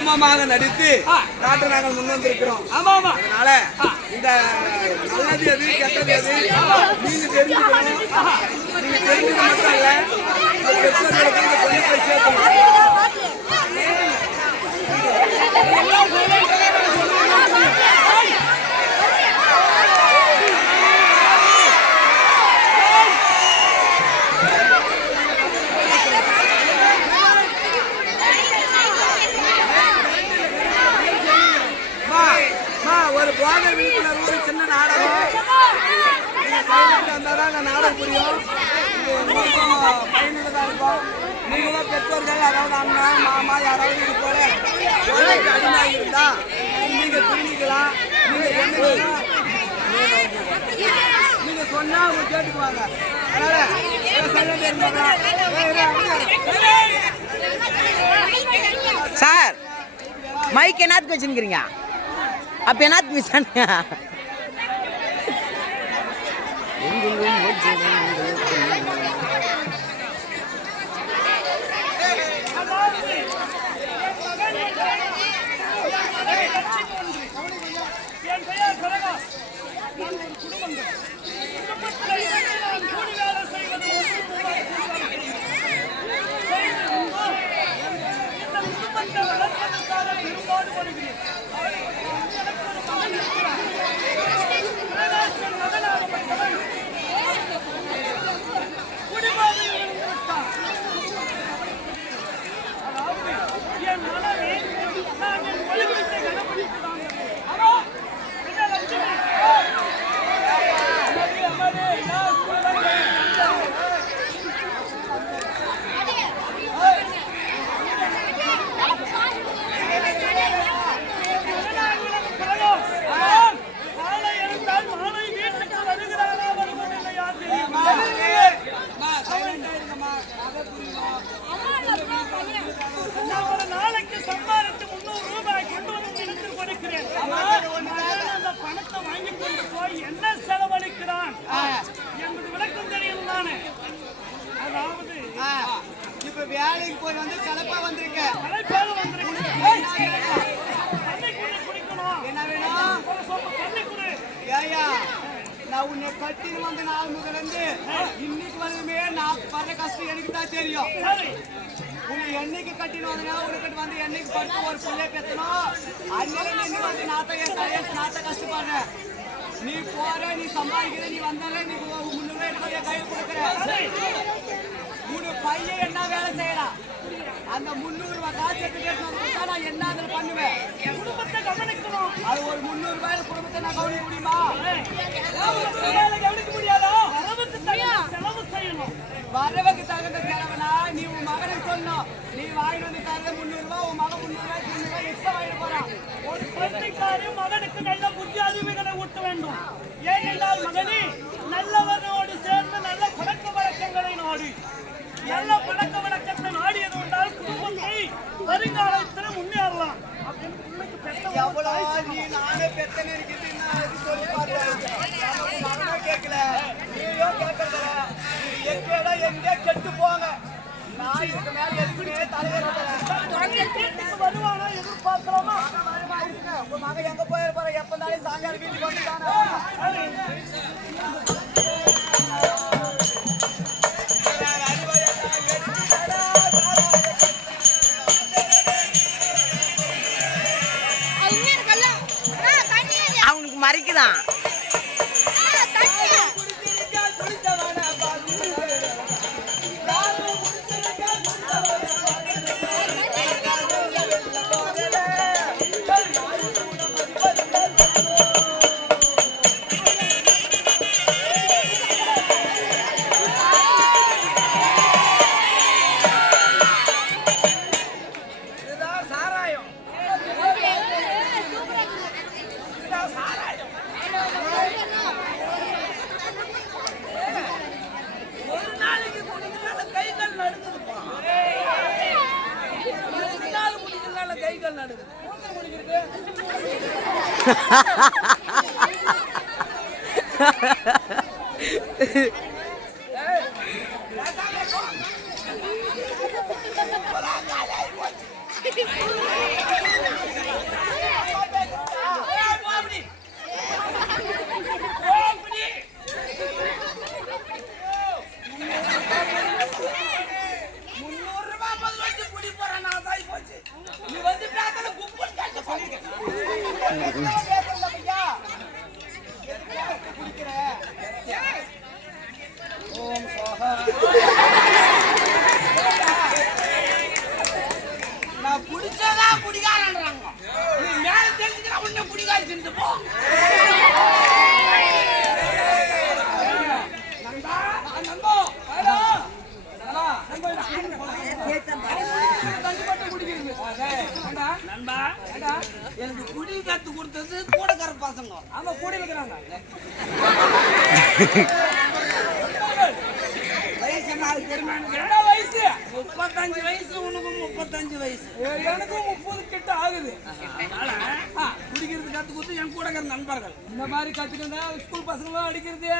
குடும்பமாக நடித்து காட்ட நாங்கள் முன் வந்திருக்கிறோம். அதனால இந்த நல்லது எது கெட்டது எது நீங்க தெரிஞ்சுக்கணும். நீங்க தெரிஞ்சுக்க மட்டும் இல்ல பெற்றோர்களுக்கு இந்த கொண்டு போய் சேர்க்கணும். ஒரு போன விழிப்புணர்வு சின்ன நாடகம் வந்தாதான் அந்த நாடகம் புரியும். பயனுள்ளதா இருக்கும். நீங்களும் பெற்றோர்கள் அதாவது அண்ணா மாமா யாராவது இது போல அடிமையாக இருந்தா நீங்க புரிஞ்சிக்கலாம். நீங்க சொன்னா அவங்க கேட்டுக்குவாங்க. அதனால சார் மைக் என்னத்துக்கு வச்சுருக்கிறீங்க? அப்ப என்னத்துக்கு மிஸ் நாளைக்கு சம்பாதித்து 300 ரூபாய் கொண்டு வந்து எடுத்து கொடுக்கிறேன். அந்த பணத்தை வாங்கி கொண்டு போய் என்ன செலவழிக்கிறான் என்பது விளக்கம் தெரியும். நானு அதாவது இப்ப வேலைக்கு போய் வந்து கலப்பா வந்திருக்கேன். குடிக்கணும். என்ன வேணும்? தண்ணி குடி. ஏயா நான் உன்னை கட்டின்னு வந்த நாள் முதல்ல இருந்து இன்னைக்கு வரையுமே நான் படுற கஷ்டம் எனக்கு தான் தெரியும். உன்னை என்னைக்கு கட்டின்னு வந்தனா உனக்கு வந்து என்னைக்கு படுத்து ஒரு பிள்ளை பெற்றணும். அன்னைக்கு நீ வந்து நாத்த கஷ்டப்படுற. நீ போற, நீ சம்பாதிக்கிற, நீ வந்தாலே நீ 300 ரூபாய் கையில் கொடுக்குற. உனக்கு பையன் என்ன வேலை செய்யலாம்? அந்த 300 ரூபாய் காசு எடுத்துட்டு நான் என்ன அதில் பண்ணுவேன்? குடும்பத்தை கவனிக்கணும். அது ஒரு 300 ரூபாயில குடும்பத்தை நான் கவனிக்க முடியுமா? கவனிக்க முடியாதா? செலவு செய்யணும். வரவுக்கு தகுந்த செலவுனா நீ உன் மகனுக்கு சொல்லணும். நீ வாங்கி வந்து தரது 300 ரூபாய், உன் மகன் 300 ரூபாய் 300 ரூபாய் எக்ஸ்ட்ரா வாங்கிட்டு போறான். ஒரு பத்திரிக்காரி மகனுக்கு நல்ல புத்தி அறிவுகளை ஊட்ட வேண்டும். ஏனென்றால் மகனே நல்லவனோடு சேர்ந்து நல்ல பழக்க வழக்கங்களை நாடி, நல்ல பழக்க வழக்கத்தை நாடியது என்றால் குடும்பத்தை வருங்காலத்தில் முன்னேறலாம். எவ்வளவு நீ நானே பெத்தனை இருக்கிறது சொல்லி பாருங்க. கேட்கல, நீயோ கேட்கறத எங்கேடா எங்கே கெட்டு போங்க. நான் இதுக்கு மேல எதுக்குமே தலைவர் வருவானா எதிர்பார்க்கலாமா? உங்க மகன் எங்க போயிருப்பாரு? எப்பனாலும் சாயங்காலம் வீட்டுக்கு வந்துட்டானா? அவனுக்கு மறைக்குதான். வச்சுட்டு போ. எனக்கு குடி கத்து கொடுத்தது கூடக்கார பசங்க. ஆமா கூட இருக்கிறாங்க. வயசு நாலு தெரியுமா? என்ன வயசு? 35 வயசு. உனக்கும் 35 வயசு. எனக்கும் 30 கிட்ட ஆகுது. குடிக்கிறது கத்து கொடுத்து என் கூட இருக்கிற நண்பர்கள் இந்த மாதிரி கத்துக்கிட்டா ஸ்கூல் பசங்களும் அடிக்கிறது.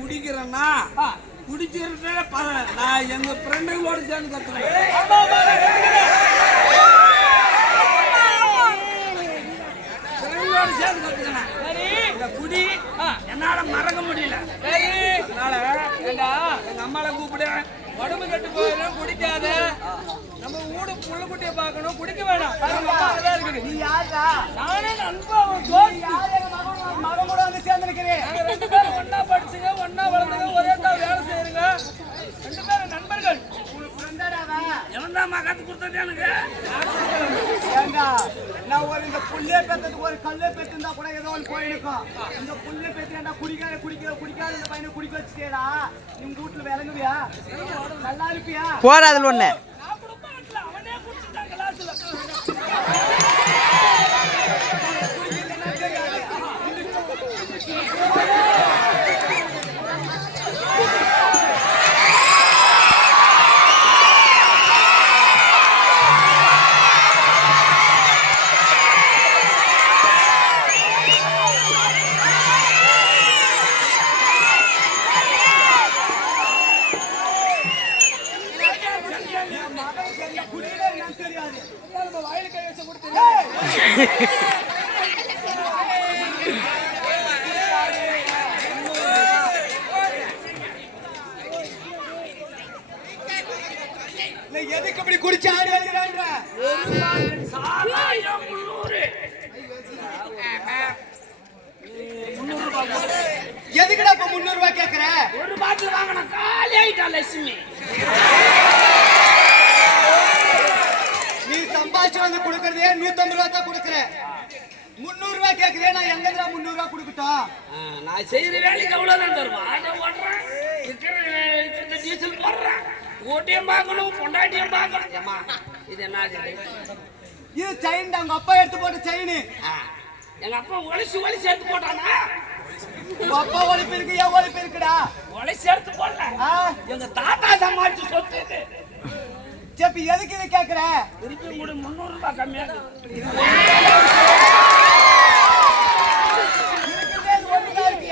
குடிக்கிறேன்னா குடிச்சிருக்கே பரவாயில்ல. நான் எங்க ஃப்ரெண்டுகளோட சேர்ந்து கத்துக்கிறேன். சேர்ந்து கத்துக்கிறேன். இந்த குடி என்னால மறக்க முடியல. அதனால எங்க அம்மால கூப்பிடு. உடம்பு கெட்டு போயிடும், குடிக்காத. நம்ம ஊடு புள்ள குட்டியை பார்க்கணும், குடிக்க வேணாம். இருக்குது. நீ யாரா? நானே நண்பா மகன் கூட வந்து சேர்ந்துருக்கிறேன். நாங்க 2 பேரும் ஒன்னா படிச்சுங்க, ஒன்னா வளர்ந்துங்க, ஒரே தான் வேலை செய்யுங்க. 2 பேரும் நண்பர்கள். எவன்தாம்மா கத்து கொடுத்தது எனக்கு? நான் ஒரு இந்த புள்ளே பெற்றதுக்கு ஒரு கல்லே பெற்றிருந்தா கூட ஏதோ ஒன்று போயிருக்கும். இந்த புள்ளே பெற்றா குடிக்காத இந்த பையனை குடிக்க வச்சுட்டேடா. நீங்க வீட்டுல விளங்குவியா? நல்லா இருப்பியா? போறாதுல ஒண்ணு நான் குடும்பம் அவனே குடிச்சுட்டான் கிளாஸ்ல. எதுக்கு இப்படி குடிச்சு ஆடி வருகிறான்ற? எதுக்குடா இப்ப 300 ரூபாய் கேக்குற? ஒரு பாட்டில் வாங்கின காலி ஆயிட்டா லட்சுமி. நீ சம்பாதிச்சு வந்து கொடுக்கறதே 150 ரூபாய் தான் கொடுக்குற. 300 ரூபாய் கேக்குறேன். நான் எங்கடா 300 ரூபாய் கொடுக்கட்டும்? நான் செய்யற வேலைக்கு அவ்வளவுதான் தருவான். ஆட்டோ ஓட்டுறேன், இருக்கிற டீசல் போடுறேன், ஓட்டியும் பார்க்கணும், பொண்டாட்டியும் பார்க்கணும். இது என்ன? இது செயின் தான். உங்க அப்பா எடுத்து போட்ட செயின். எங்க அப்பா ஒளிச்சு எடுத்து போட்டானா? உங்க அப்பா ஒளிப்பு இருக்கு, என் ஒளிப்பு இருக்குடா. ஒளிச்சு எடுத்து போடல, எங்க தாத்தா சம்பாதிச்சு சொத்து இது. செப்பி எதுக்கு இது கேக்குற? திருப்பி கூட 300 ரூபாய் கம்மியா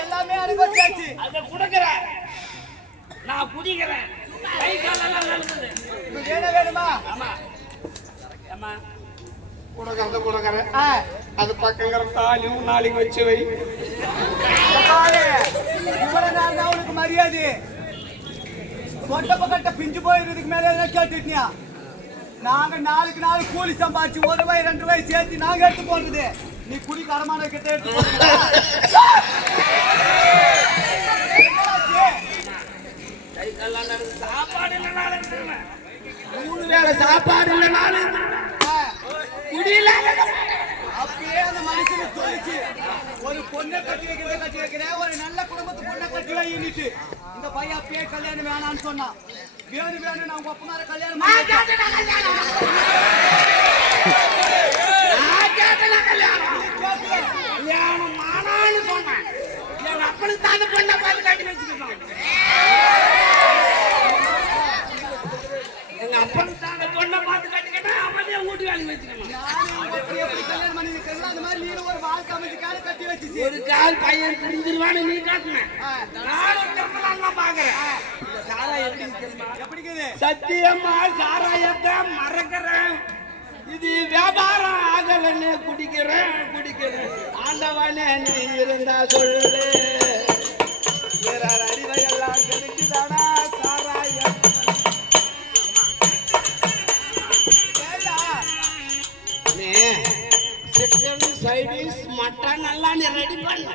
எல்லாமே அனுபவிச்சாச்சு. அதை கொடுக்குறேன், நான் குடிக்கிறேன். கை காலெல்லாம் நடக்குது. வேணுமா? ஆமா ஆமா. அது பக்கங்கிற தாலியும் நாளைக்கு வச்சு வை. உனக்கு மரியாதை கொட்டப்ப கட்ட பிஞ்சு போயிருதுக்கு மேல எல்லாம் கேட்டுட்டியா? நாங்க நாளுக்கு நாள் கூலி சம்பாதிச்சு 1 ரூபாய் 2 ரூபாய் சேர்த்து நாங்க எடுத்து போடுறது. நீ குடி கடமான கிட்ட எடுத்து சாப்பாடு இல்லைனாலும் 3 வேளை சாப்பாடு இல்லைனாலும் குடியில அப்படியே அந்த மனுஷனுக்கு சொல்லிச்சு, ஒரு பொண்ணை கட்டி வைக்கிறேன், ஒரு நல்ல குடும்பத்து பொண்ணை கட்டி வைன்னுட்டு இந்த பையன் அப்பயே கல்யாணம் வேணான்னு சொன்னான். வேணும் நான் உங்க அப்பனார கல்யாணம் மானான்னு சொன்னேன். என் அப்பனுக்கு தாங்க பொண்ணை பார்த்து கட்டி வச்சுக்கிட்டோம். எங்க அப்பனுக்கு தாங்க பொண்ணை பார்த்து கட்டிக்கிட்டா அவனே வீட்டு வேலை வச்சுக்கணும். கல்யாணம் பண்ணி அந்த மாதிரி நீ ஒரு வாழ்க்கை அமைச்சுக்கான கட்டி வச்சு ஒரு கால் பையன் புரிஞ்சிருவான்னு நீ காட்டினேன். நானும் திருமணம் பாக்குறேன். சத்தியமா சாராயத்தை மறக்கிறேன். இது வியாபாரம் ஆகலன்னு குடிக்கிறேன். ஆண்டவனே நீ இருந்தா சொல்லு. அறிவையெல்லாம் கிடைக்குதாடா சாராயம். சிக்கன் சைடிஸ் மட்டன் எல்லாம் நீ ரெடி பண்ண.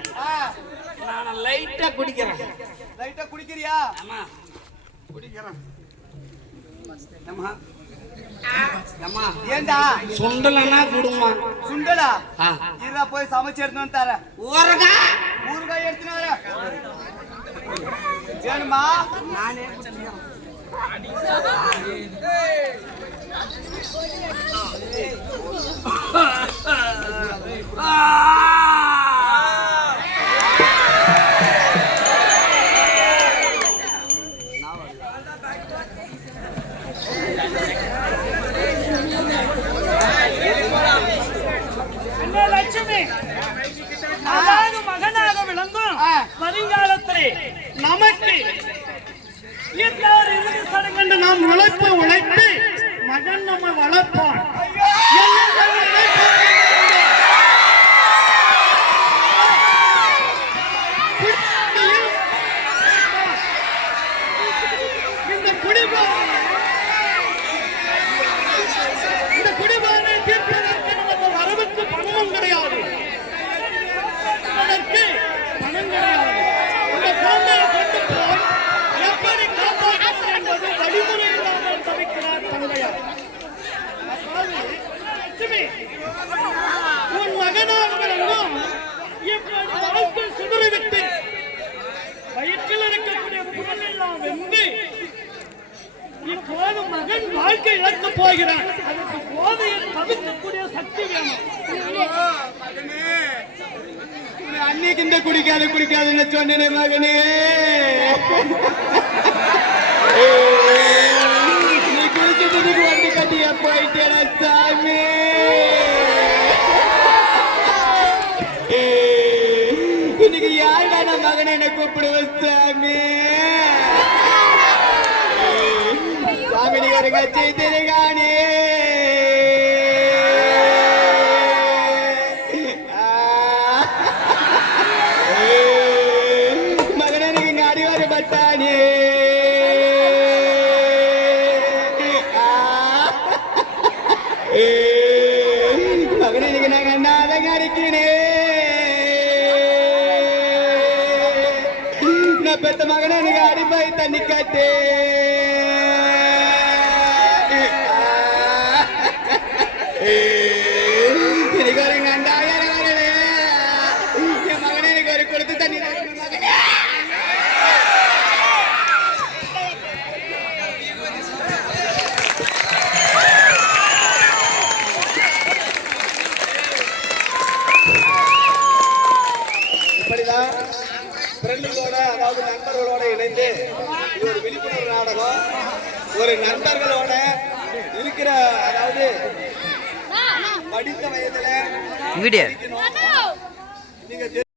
நான் லைட்டா குடிக்கிறேன். லைட்டா குடிக்கிறியா? ஆமா குடிக்கிறேன். அம்மா அம்மா ஏண்டா சுண்டலனா குடுமா. சுண்டலா? ஆ. இருடா போய் சமைச்சு எடுத்துன்னு வந்து தரேன். ஊறுகாய் ஊறுகாய் எடுத்துன்னு வரேன். வேணுமா? நானே என்ன லட்சுமி அதாவது மகனாக விளங்கும் வருங்காலத்திலே நமக்கு இந்த ஒரு இறுதி சடங்கு என்று நாம் உழைத்து மகன் நம்ம வளர்ப்போம். என்னென்ன உழைப்போம் இந்த குடிபானை தீர்ப்பதற்கு நமக்கு வரவுக்கு பணமும் கிடையாது. அதற்கு பணம் கிடையாது. இந்த குழந்தையை கொண்டு போய் எப்படி காப்பாற்றுவது என்பது வழிமுறை இல்லாமல் தவிக்கிறார் தந்தையார். அதாவது, லட்சுமி, உன் மகனாக விளங்கும் இப்போது வாழ்க்கை சுடரிவிட்டு வயிற்றில் இருக்கக்கூடிய புகழெல்லாம் வென்று இப்போது மகன் வாழ்க்கை இழக்கப் போகிறான். அதற்கு போதையை தவிர்க்கக்கூடிய சக்தி வேணும். மகனே, உன்னை அன்னைக்கு இந்த குடிக்காதுன்னு சொன்னேனே மகனே. நீ குடிச்சதுக்கு வண்டி கட்டியா போயிட்டேடா சாமி. இன்னைக்கு யாருடா நான் மகனை என்ன கூப்பிடுவேன் சாமி. சாமி நீ ஒரு கட்சி திருகாணி. மகனே நீங்க இங்க அடிவாரு பட்டாணி. மகனே நீங்க நாங்க அண்ணாதங்க அடிக்கிறேன். நான் பெத்த மகனே எனக்கு அடிப்பாய் தண்ணி காட்டு. எனக்கு ஒரு கண்டாய என் மகனே எனக்கு ஒரு கொடுத்து தண்ணி மகனே. இப்படிதான் ஃப்ரெண்டுகளோட அதாவது நண்பர்களோட இணைந்து இது ஒரு விழிப்புணர்வு நாடகம். ஒரு நண்பர்களோட இருக்கிற அதாவது படித்த வயதுல வீடியோ நீங்க